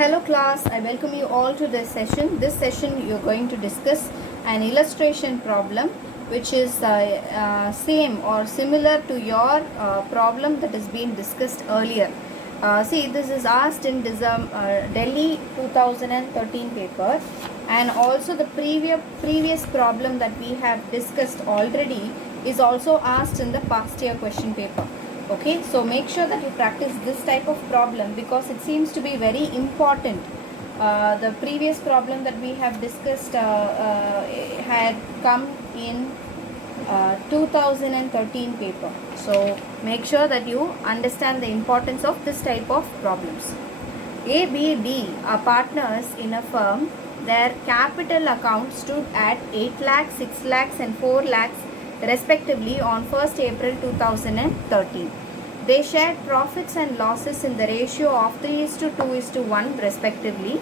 Hello class, I welcome you all to this session. This session you are going to discuss an illustration problem which is same or similar to your problem that has been discussed earlier. See, this is asked in Delhi 2013 paper, and also the previous problem that we have discussed already is also asked in the past year question paper. Okay, so make sure that you practice this type of problem because it seems to be very important. The previous problem that we have discussed had come in 2013 paper. So make sure that you understand the importance of this type of problems. A, B, D are partners in a firm. Their capital account stood at 8 lakhs, 6 lakhs and 4 lakhs respectively on 1st April 2013. They shared profits and losses in the ratio of 3:2:1 respectively.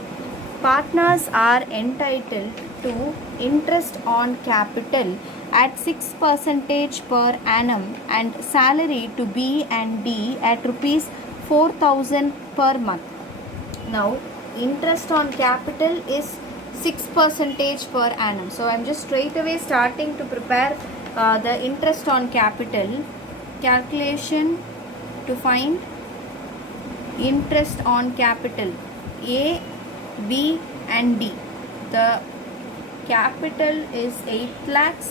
Partners are entitled to interest on capital at 6% per annum and salary to B and D at rupees 4,000 per month. Now, interest on capital is 6% per annum. So, I am just straight away starting to prepare the interest on capital calculation to find interest on capital A, B and D. The capital is 8 lakhs,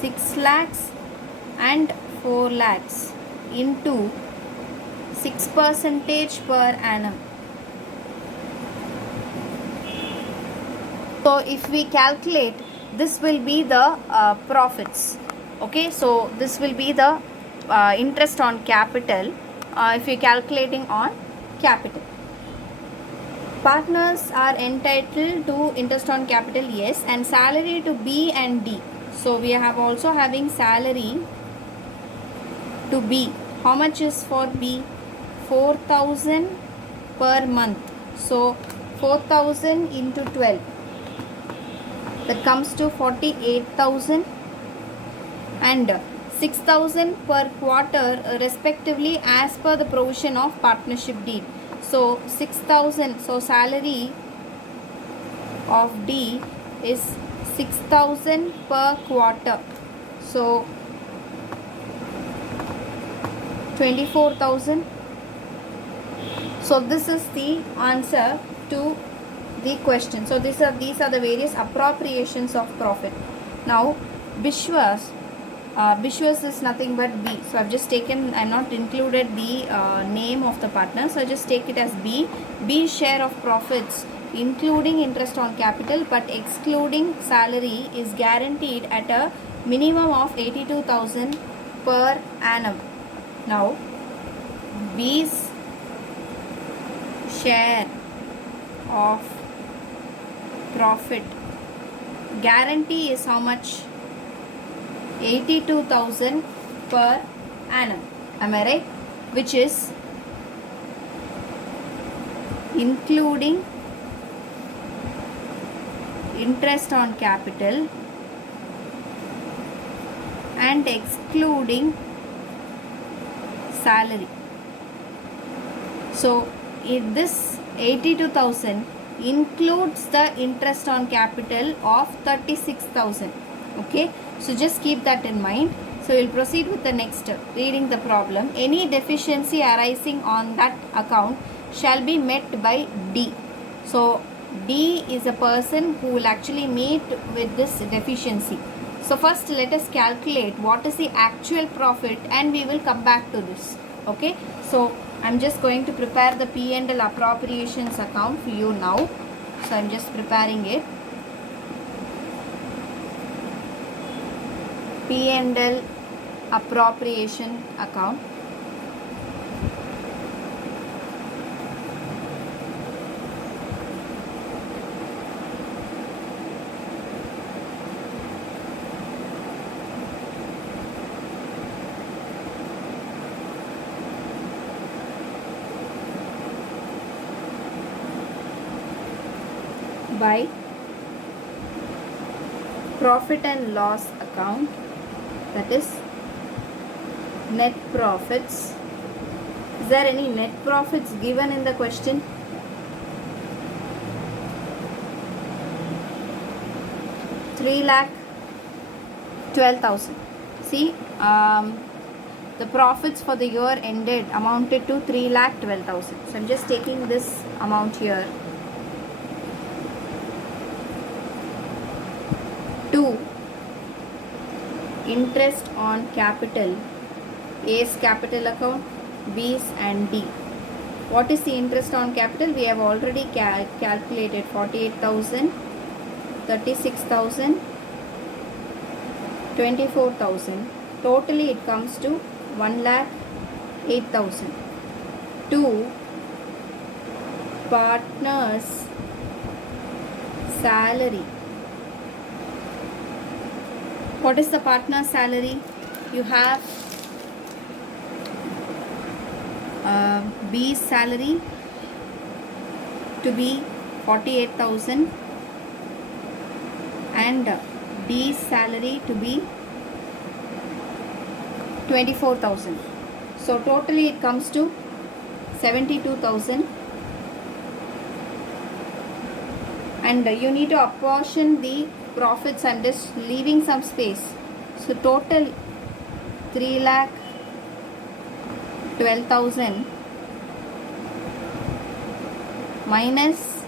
6 lakhs and 4 lakhs into 6% per annum. So if we calculate, this will be the profits. Okay, so this will be the interest on capital if you are calculating on capital. Partners are entitled to interest on capital, yes, and salary to B and D. So we have also having salary to B. How much is for B? 4,000 per month. So 4,000 into 12. That comes to 48,000 and 6,000 per quarter respectively as per the provision of partnership deed. So 6,000, so salary of D is 6,000 per quarter. So 24,000. So this is the answer to the question. So these are the various appropriations of profit. Now Bishwas is nothing but B. So I've just taken, I'm not included the name of the partner. So I just take it as B. B's share of profits including interest on capital but excluding salary is guaranteed at a minimum of 82,000 per annum. Now B's share of profit guarantee is how much? 82,000 per annum. Am I right? Which is including interest on capital and excluding salary. So if this 82,000 includes the interest on capital of 36,000. Okay, so just keep that in mind. So we'll proceed with the next step, reading the problem. Any deficiency arising on that account shall be met by D. So D is a person who will actually meet with this deficiency. So first let us calculate what is the actual profit and we will come back to this. Okay, so I'm just going to prepare the P&L appropriations account for you now. So I'm just preparing it. P&L appropriation account. By profit and loss account, that is net profits. Is there any net profits given in the question? 3,12,000. See, the profits for the year ended amounted to 3,12,000. So I'm just taking this amount here. 2. Interest on capital. A's capital account, B's and D. What is the interest on capital? We have already calculated 48,000, 36,000, 24,000. Totally it comes to 1,08,000. 2. Partners' salary. What is the partner's salary? You have B's salary to be 48,000 and D's salary to be 24,000. So totally it comes to 72,000, and you need to apportion the profits. I'm just leaving some space. So total 3,12,000 minus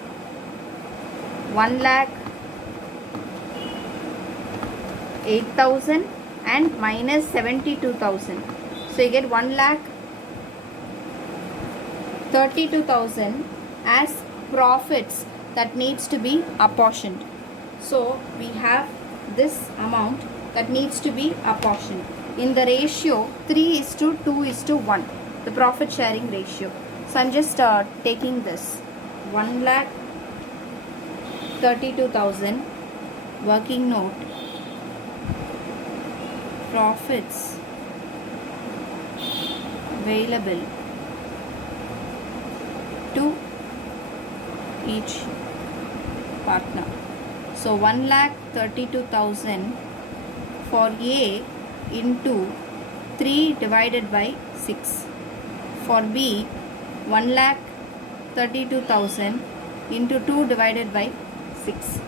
1,08,000 and minus 72,000. So you get 1,32,000 as profits that needs to be apportioned. So we have this amount that needs to be apportioned in the ratio 3:2:1, the profit sharing ratio. So I'm just taking this 1,32,000 working note, profits available to each partner. So 1,32,000 for A into 3 divided by 6. For B, 1,32,000 into 2 divided by 6.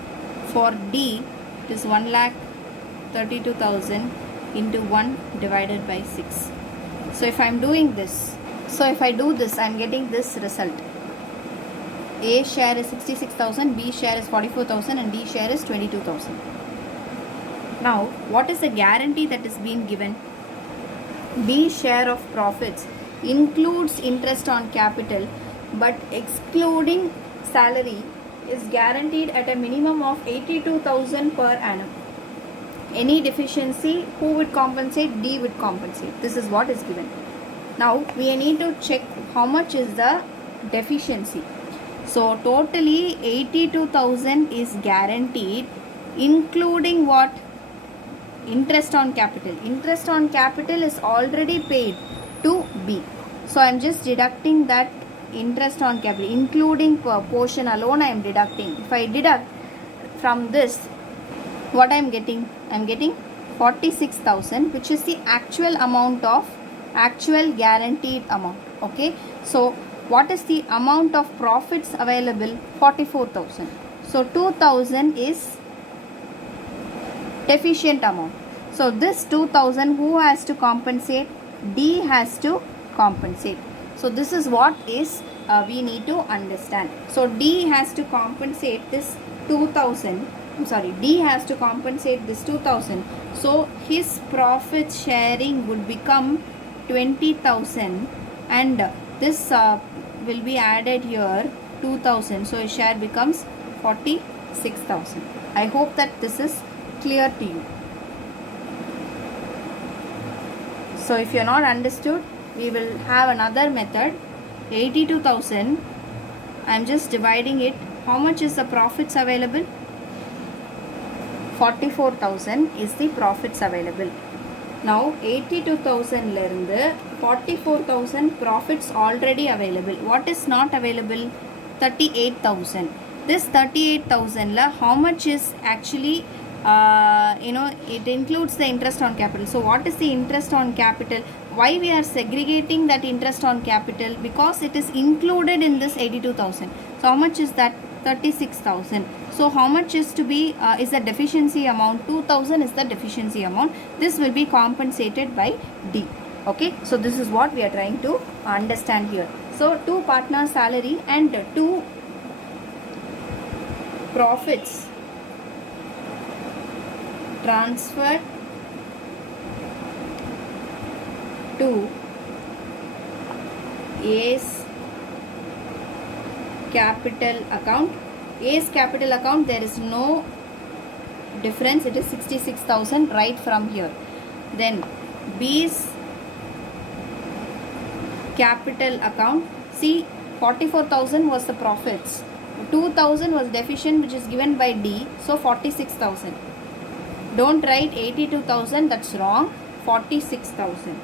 For D, it is 1,32,000 into 1 divided by 6. So if I do this, I'm getting this result. A share is 66,000, B share is 44,000 and D share is 22,000. Now, what is the guarantee that is being given? B share of profits includes interest on capital, but excluding salary is guaranteed at a minimum of 82,000 per annum. Any deficiency, who would compensate? D would compensate. This is what is given. Now, we need to check how much is the deficiency. So, totally 82,000 is guaranteed, including what? Interest on capital. Interest on capital is already paid to B. So, I am just deducting that interest on capital, including portion alone I am deducting. If I deduct from this, what I am getting? I am getting 46,000, which is the actual amount of actual guaranteed amount. Okay. So, what is the amount of profits available? 44,000. So 2,000 is deficient amount. So this 2,000, who has to compensate? D has to compensate. So this is what is we need to understand. So D has to compensate this 2,000. D has to compensate this 2,000. So his profit sharing would become 20,000, and this will be added here 2,000. So his share becomes 46,000. I hope that this is clear to you. So if you are not understood, we will have another method. 82,000, I am just dividing it. How much is the profits available? 44,000 is the profits available. Now 82,000 lerundu 44,000 profits already available. What is not available? 38,000. This 38,000 la how much is actually it includes the interest on capital. So what is the interest on capital? Why we are segregating that interest on capital? Because it is included in this 82,000. So how much is that? 36,000. So how much is to be is the deficiency amount? 2,000 is the deficiency amount. This will be compensated by D. Okay, so this is what we are trying to understand here. So 2 partners salary and 2 profits transferred to A's capital account. A's capital account, there is no difference, it is 66,000 right from here. Then B's capital account, see 44,000 was the profits, 2,000 was deficient which is given by D, so 46,000. Don't write 82,000, that's wrong, 46,000.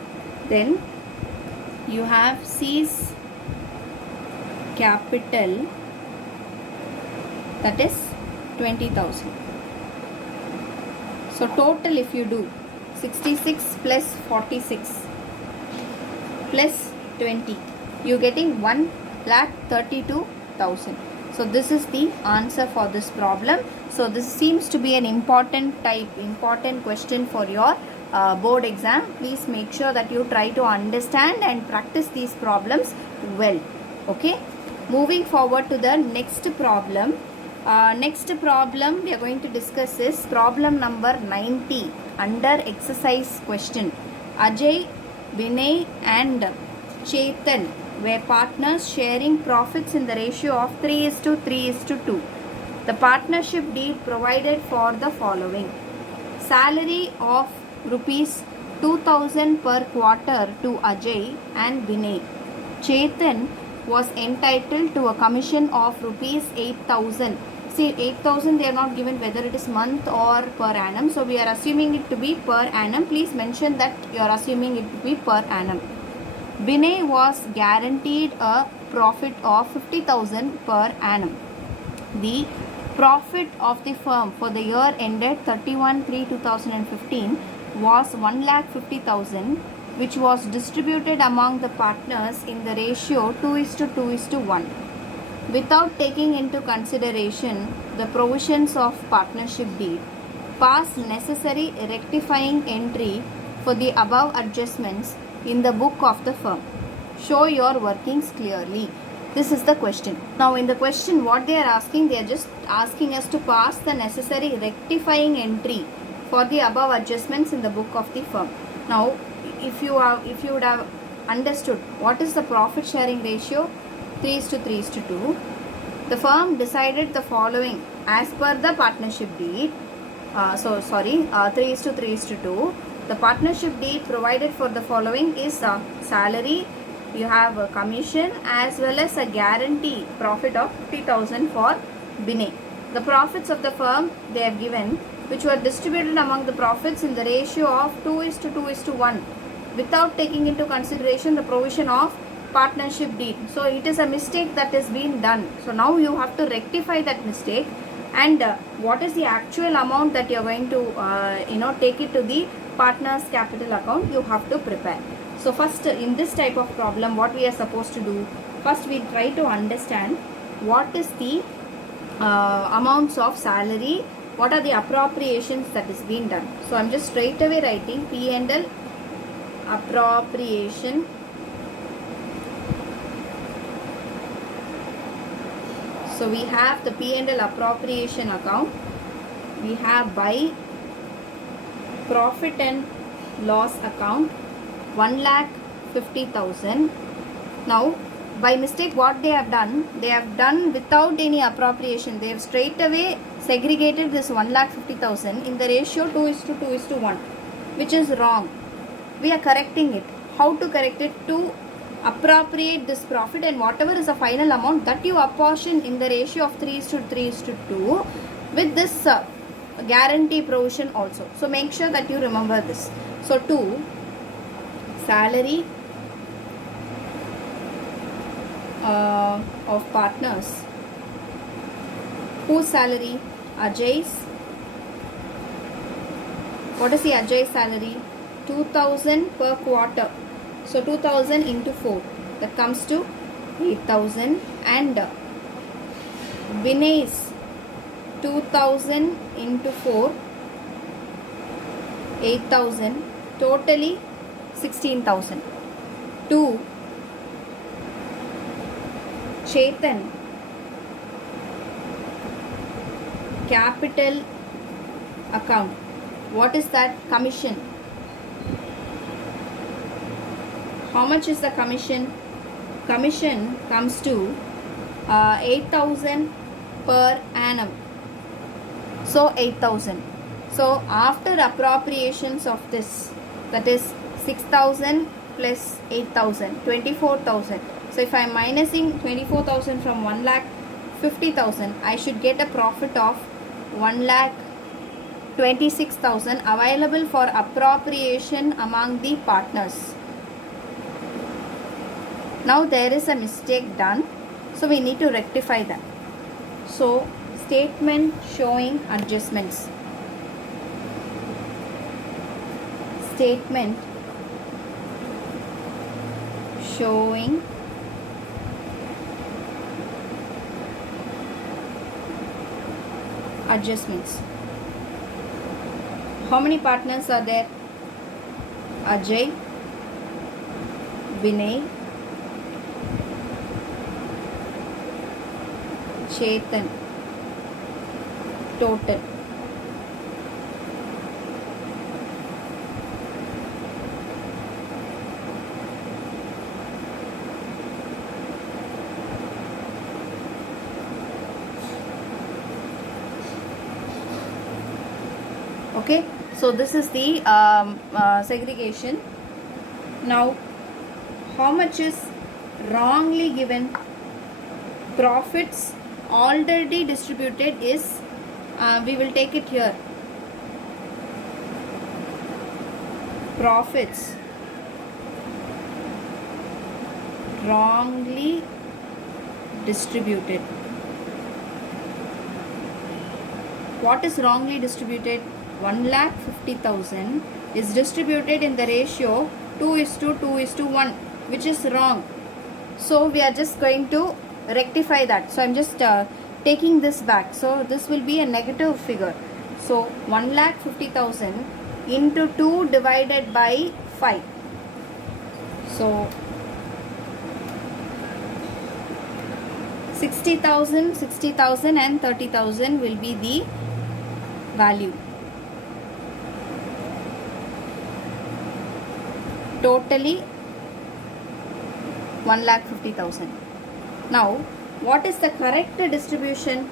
Then you have C's capital, that is 20,000. So total if you do 66 plus 46 plus 20, you getting 1,32,000. So this is the answer for this problem. So this seems to be an important question for your board exam. Please make sure that you try to understand and practice these problems well. Okay, moving forward to the next problem. Next problem we are going to discuss is problem number 90 under exercise question. Ajay, Vinay and Chetan were partners sharing profits in the ratio of 3:3:2. The partnership deed provided for the following: salary of rupees 2,000 per quarter to Ajay and Vinay. Chetan was entitled to a commission of rupees 8,000. See, 8,000 they are not given whether it is month or per annum. So we are assuming it to be per annum. Please mention that you are assuming it to be per annum. Vinay was guaranteed a profit of 50,000 per annum. The profit of the firm for the year ended 31/3/2015 was 1,50,000, which was distributed among the partners in the ratio 2:2:1. Without taking into consideration the provisions of partnership deed, pass necessary rectifying entry for the above adjustments in the book of the firm. Show your workings clearly. This is the question. Now in the question what they are asking, they are just asking us to pass the necessary rectifying entry for the above adjustments in the book of the firm. Now if you would have understood what is the profit sharing ratio, 3:3:2. The firm decided the following as per the partnership deed. 3:3:2. The partnership deed provided for the following is salary, you have a commission as well as a guarantee profit of 50,000 for Vinay. The profits of the firm they have given, which were distributed among the profits in the ratio of 2:2:1 without taking into consideration the provision of partnership deed. So it is a mistake that is being done. So now you have to rectify that mistake, and what is the actual amount that you are going to take it to the partners capital account, you have to prepare. So first in this type of problem what we are supposed to do, first we try to understand what is the amounts of salary, what are the appropriations that is being done. So I'm just straight away writing P&L appropriation. So we have the P&L appropriation account. We have by profit and loss account 1,50,000. Now by mistake what they have done without any appropriation. They have straight away segregated this 1,50,000 in the ratio 2:2:1, which is wrong. We are correcting it. How to correct it? To appropriate this profit, and whatever is the final amount that you apportion in the ratio of 3:3:2 with this guarantee provision also. So make sure that you remember this. So 2, salary of partners. Whose salary? Ajay's. What is the Ajay salary? 2,000 per quarter. So 2,000 into 4, that comes to 8,000, and Vinay's 2000 into 4, 8000, totally 16,000. 2. Chetan, capital account. What is that? Commission. How much is the commission? Commission comes to 8,000 per annum. So 8,000. So after appropriations of this, that is 6,000 plus 8,000, 24,000. So if I am minusing 24,000 from 1,50,000, I should get a profit of 1,26,000 available for appropriation among the partners. Now there is a mistake done, so we need to rectify that. So statement showing adjustments. Statement showing adjustments. How many partners are there? Ajay, Vinay, Chetan, total. Okay, so this is the segregation. Now, how much is wrongly given? Profits already distributed is, we will take it here. Profits wrongly distributed. What is wrongly distributed? 1,50,000 is distributed in the ratio 2:2:1, which is wrong. So we are just going to rectify that. So I am just taking this back. So this will be a negative figure. So 1,50,000 into 2 divided by 5. So 60,000, 60,000 and 30,000 will be the value. Totally 1,50,000. Now, what is the correct distribution?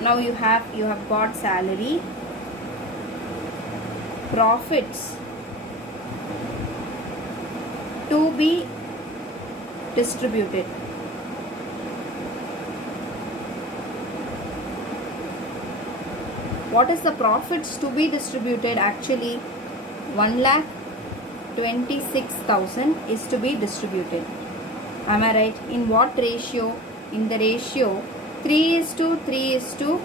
Now you have got salary, profits to be distributed. What is the profits to be distributed? Actually, 1,26,000 is to be distributed. Am I right? In what ratio? In the ratio 3:3:2.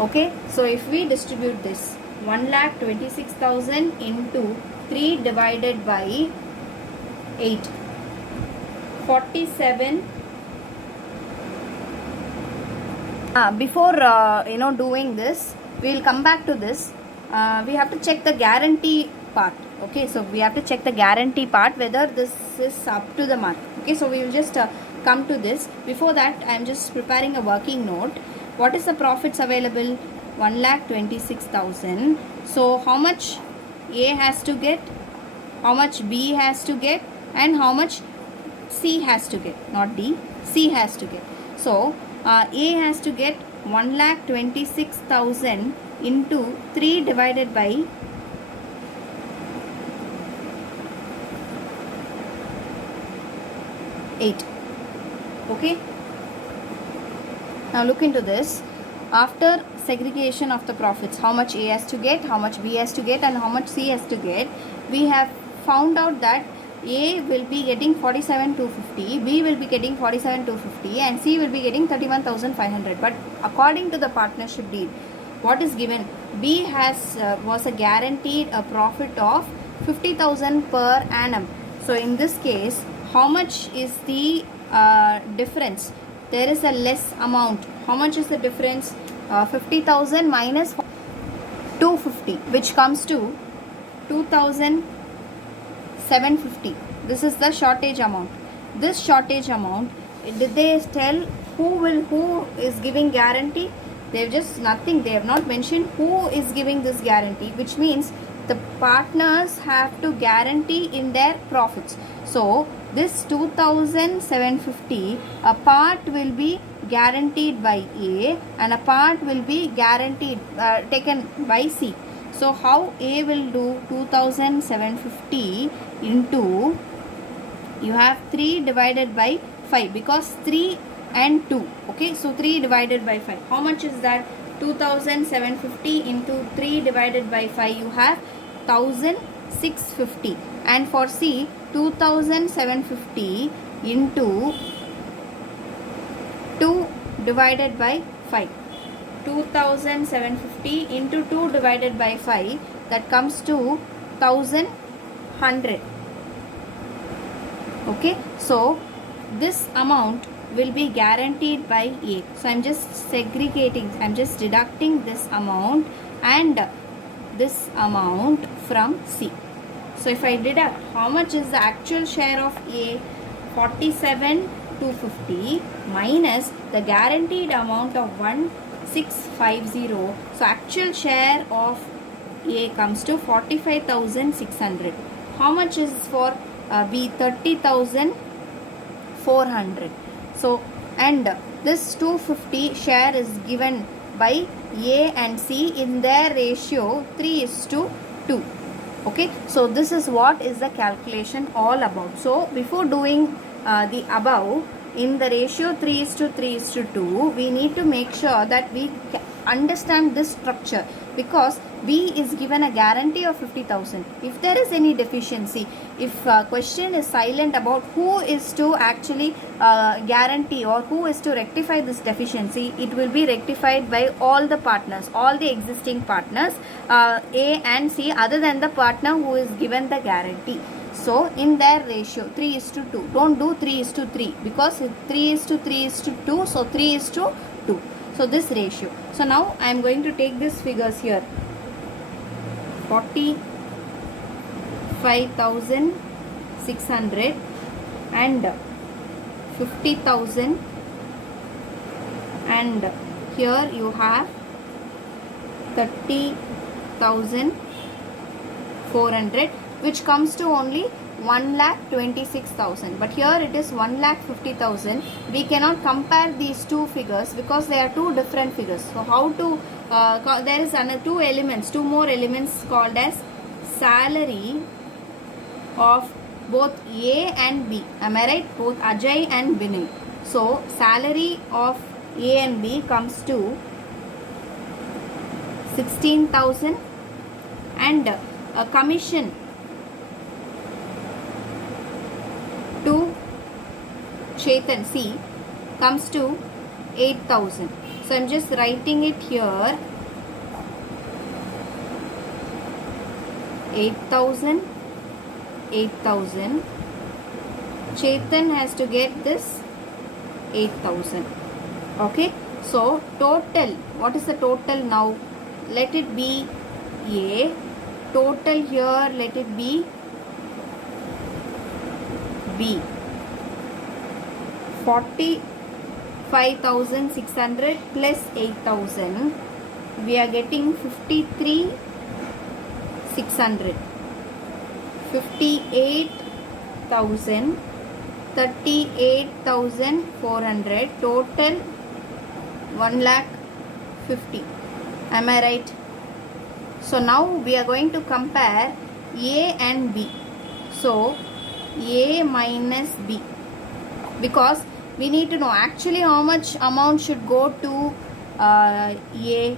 Okay. So if we distribute this 1,26,000 into 3 divided by 8, 47. Before doing this, we will come back to this. We have to check the guarantee part. Okay, so we have to check the guarantee part whether this is up to the mark. Okay, so we will just come to this. Before that, I am just preparing a working note. What is the profits available? 1,26,000. So how much A has to get, how much B has to get, and how much C has to get, not D, C has to get. So A has to get 1,26,000 into 3 divided by 8. Okay. Now look into this. After segregation of the profits, how much A has to get, how much B has to get, and how much C has to get, we have found out that A will be getting 47,250, B will be getting 47,250, and C will be getting 31,500. But according to the partnership deed, what is given? B was a guaranteed a profit of 50,000 per annum. So in this case, how much is the difference? there is a less amount. How much is the difference? 50,000 minus 250, which comes to 2,750. This is the shortage amount. This shortage amount, did they tell who is giving guarantee? They've just nothing. They have not mentioned who is giving this guarantee, which means the partners have to guarantee in their profits. So this 2,750, a part will be guaranteed by A and a part will be guaranteed taken by C. So how A will do 2,750 into, you have 3 divided by 5 because 3 and 2. Okay, so 3 divided by 5. How much is that? 2,750 into 3 divided by 5, you have 1,650. And for C, 2,750 into 2 divided by 5. 2,750 into 2 divided by 5, that comes to 1,100. Okay, so this amount will be guaranteed by A. So I'm just segregating, I'm just deducting this amount and this amount from C. So if I deduct, how much is the actual share of A? 47,250 minus the guaranteed amount of 1,650. So actual share of A comes to 45,600. How much is for B? 30,400. So, and this 250 share is given by A and C in their ratio 3:2. Okay, so this is what is the calculation all about. So before doing the above in the ratio 3:3:2, we need to make sure that we understand this structure, because B is given a guarantee of 50,000. If there is any deficiency, if question is silent about who is to actually guarantee or who is to rectify this deficiency, it will be rectified by all the partners, all the existing partners, A and C, other than the partner who is given the guarantee. So in their ratio 3:2, don't do 3:3 because 3:3:2, so 3:2. So this ratio. So now I am going to take these figures here. 45,600 and 50,000, and here you have 30,400, which comes to only 1,26,000, but here it is 1,50,000. We cannot compare these two figures because they are two different figures. So how to there is another two more elements called as salary of both A and B. Am I right? Both Ajay and Vinay. So salary of A and B comes to 16,000, and a commission to Chetan C comes to 8,000. So I'm just writing it here. 8,000, 8,000. Chetan has to get this 8,000. Okay. So total, what is the total now? Let it be A. Total here, let it be B. 45,600 plus 8,000. We are getting 53,600. 58,000. 38,400. Total 1,50,000. Am I right? So now we are going to compare A and B. So A minus B, because we need to know actually how much amount should go to A.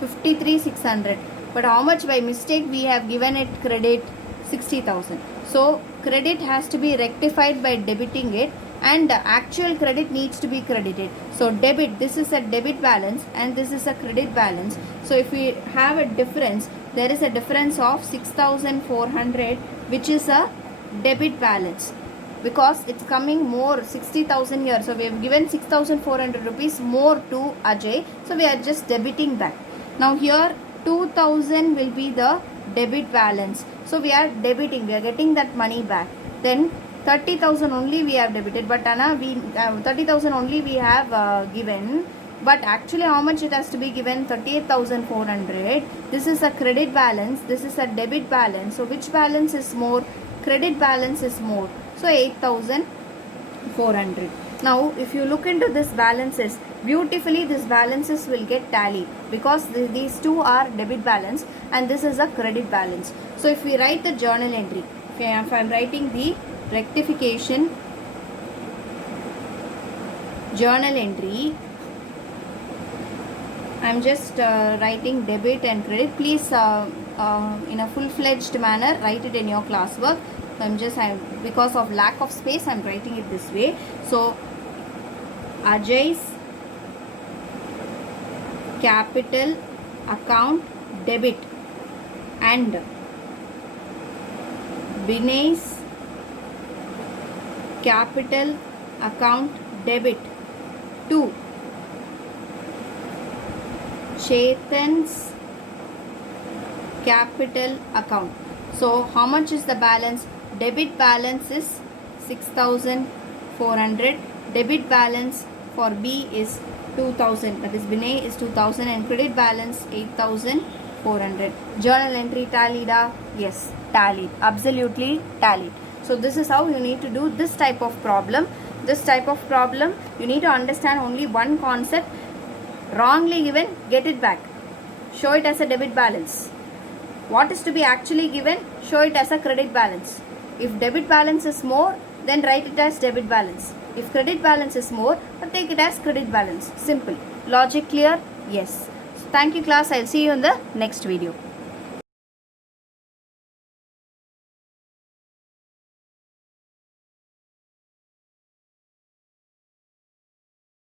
53,600, but how much by mistake we have given it credit 60,000. So credit has to be rectified by debiting it, and the actual credit needs to be credited. So debit, this is a debit balance and this is a credit balance. So if we have a difference, there is a difference of 6,400, which is a debit balance. because it's coming more 60,000 here. So we have given 6,400 rupees more to Ajay. So we are just debiting that. Now here 2,000 will be the debit balance. So we are debiting, we are getting that money back. Then 30,000 only we have debited, but 30,000 only we have given. But actually how much it has to be given? 38,400. This is a credit balance, this is a debit balance. So which balance is more? Credit balance is more. So 8,400. Now if you look into this balances, beautifully these balances will get tallied, because these two are debit balance and this is a credit balance. So if we write the journal entry, if I am writing the rectification journal entry, I am just writing debit and credit. Please in a full-fledged manner write it in your classwork. Because of lack of space, I am writing it this way. So Ajay's capital account debit and Binay's capital account debit to Chetan's capital account. So how much is the balance? Debit balance is 6,400. Debit balance for B is 2,000. That is Binay is 2,000 and credit balance 8,400. Journal entry tallied? Yes, tallied. Absolutely tallied. So this is how you need to do this type of problem. This type of problem you need to understand only one concept. Wrongly given, get it back. Show it as a debit balance. What is to be actually given? Show it as a credit balance. If debit balance is more, then write it as debit balance. If credit balance is more, take it as credit balance. Simple. Logic clear? Yes. So thank you class. I'll see you in the next video.